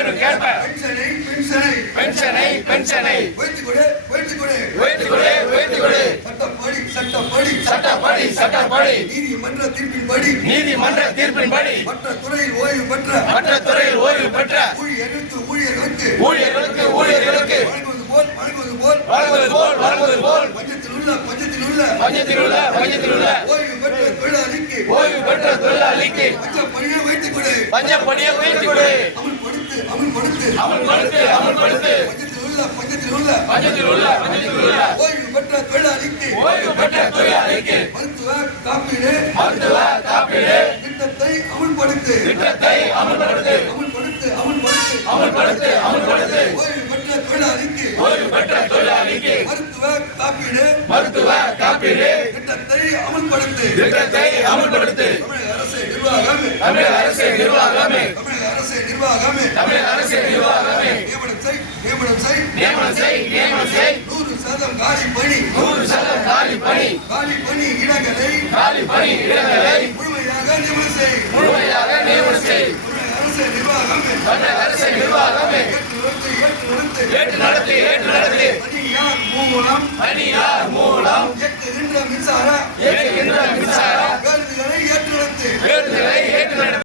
உயர்வுக்கேற்ப பென்ஷனை உயர்த்தி கொடு. சட்டப்படி நீதிமன்ற தீர்ப்பின்படி மற்ற துறையில் ஓய்வு பெற்ற ஊழியர்களுக்கு வழங்குவது போல் பஞ்சத்தில் உள்ள ஓய்வு பெற்ற தொழிலாளிக்கு பஞ்சப்படியை வைத்துக் கொடு. அமல்படுத்து பஞ்சத்தில் உள்ள ஓய்வு பெற்ற தொழிலாளிக்கு மருத்துவ காப்பீடு திட்டத்தை அமல்படுத்து. ஓய்வு பெற்ற தொழிலாளிக்கு மருத்துவ காப்பீடு திட்டத்தை அமல்படுத்து. தமிழக அரசு நிர்வாகமே நியமனம் செய். 100% காலி பணி இடங்களை முழுமையாக நியமனம் செய். தமிழக அரசு நிர்வாகமே ஏற்று நடத்து. தனியார் மூலம் இயக்குகின்ற மின்சார பேருந்துகளை ஏற்று நடத்து.